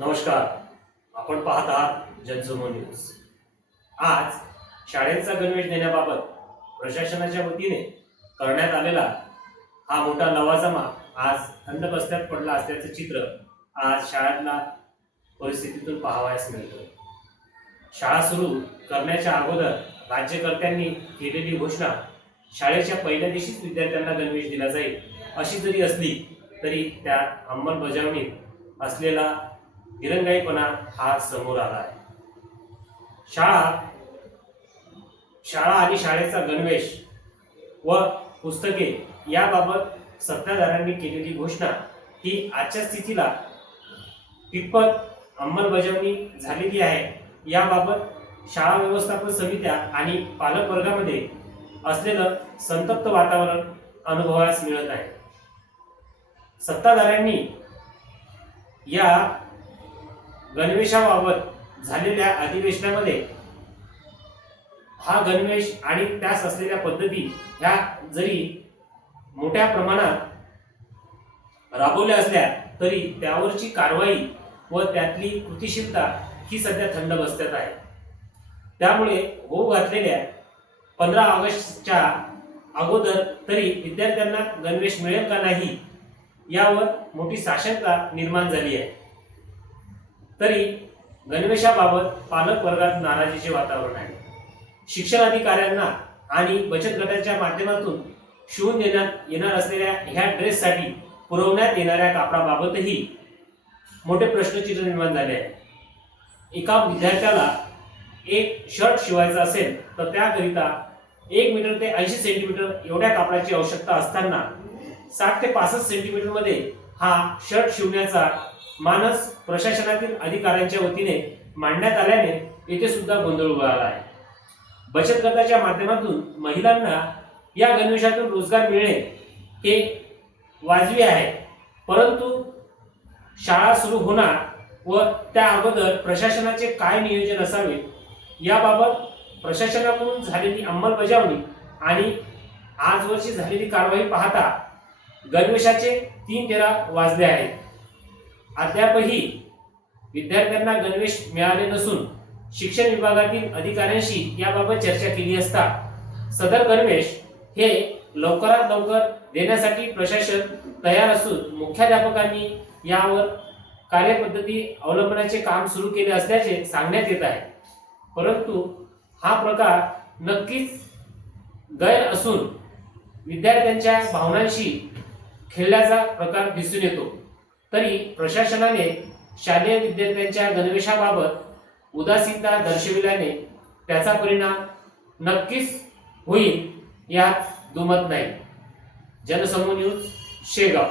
नमस्कार. आपण पाहत आहात जनसमूह न्यूज. आज शाळेचा गणवेश देण्याबाबत प्रशासनाच्या वतीने करण्यात आलेला हा मोठा लवाजमा आज थंडबस्त्यात पडला असल्याचे चित्र आज शाळेतल्या परिस्थितीतून पाहावयास मिळतं. शाळा सुरू करण्याच्या अगोदर राज्यकर्त्यांनी केलेली घोषणा शाळेच्या पहिल्या दिवशीच विद्यार्थ्यांना गणवेश दिला जाईल अशी जरी असली तरी त्या अंमलबजावणीत असलेला दिरंगाईपणा हा समोर आला आहे. शाळा आणि शाळेचा गणवेश व पुस्तके याबाबत सत्ताधाऱ्यांनी केलेली घोषणा ही आजच्या स्थितीला कितपत अंमलबजावणी झालेली आहे याबाबत शाळा व्यवस्थापन समित्या आणि पालक वर्गामध्ये असलेलं संतप्त वातावरण अनुभवास मिळत आहे. सत्ताधाऱ्यांनी या गणवेशाबाबत झालेल्या अधिवेशनामध्ये हा गणवेश आणि त्यास असलेल्या पद्धती ह्या जरी मोठ्या प्रमाणात राबवल्या असल्या तरी त्यावरची कारवाई व त्यातली कृतीशीलता ही सध्या थंड बस्त्यात आहे. त्यामुळे होऊ घातलेल्या 15 ऑगस्टच्या अगोदर तरी विद्यार्थ्यांना गणवेश मिळेल का नाही यावर मोठी साशंकता निर्माण झाली आहे. तरी गणवेशाबाबत पालक वर्गात नाराजीचे वातावरण आहे. शिक्षण अधिकाऱ्यांना आणि बचत गटाच्या माध्यमातून शिवून देण्यात येणार असलेल्या ह्या ड्रेससाठी पुरवण्यात येणाऱ्या कापडाबाबतही मोठे प्रश्नचिन्ह निर्माण झाले आहे. एका विद्यार्थ्याला एक शर्ट शिवायचा असेल तर त्याकरिता 1 मीटर ते 80 सेंटीमीटर एवढ्या कापडाची आवश्यकता असताना 60 ते 65 सेंटीमीटर मध्ये हा शर्ट शिवण्याचा मानस प्रशासनातील अधिकाऱ्यांच्या वतीने मांडण्यात आल्याने येथे सुद्धा गोंधळ उडाला आहे. बचत गटाच्या माध्यमातून महिलांना या गणवेशातून रोजगार मिळणे हे वाजवी आहे, परंतु शाळा सुरू होणार व त्या अगोदर प्रशासनाचे काय नियोजन असावे याबाबत प्रशासनाकडून झालेली अंमलबजावणी आणि आजवरची झालेली कारवाई पाहता गणवेशाचे 3:13 वाजले आहेत. अद्यापही विद्यार्थ्यांना गणवेश मिळाले नसून शिक्षण विभागातील अधिकाऱ्यांशी याबाबत चर्चा केली असता सदर गणवेश हे लवकरात लवकर देण्यासाठी प्रशासन तयार असून मुख्याध्यापकांनी यावर कार्यपद्धती अवलंबण्याचे काम सुरू केले असल्याचे सांगण्यात येत आहे. परंतु हा प्रकार नक्कीच गैर असून विद्यार्थ्यांच्या भावनांशी खेळल्याचा प्रकार दिसून येतो. तरी प्रशासनाने शालेय विद्यार्थ्यांच्या गणवेशाबाबत उदासीनता दर्शविल्याने त्याचा परिणाम नक्कीच होईल यात दुमत नाही. जनसमूह न्यूज, शेगाव.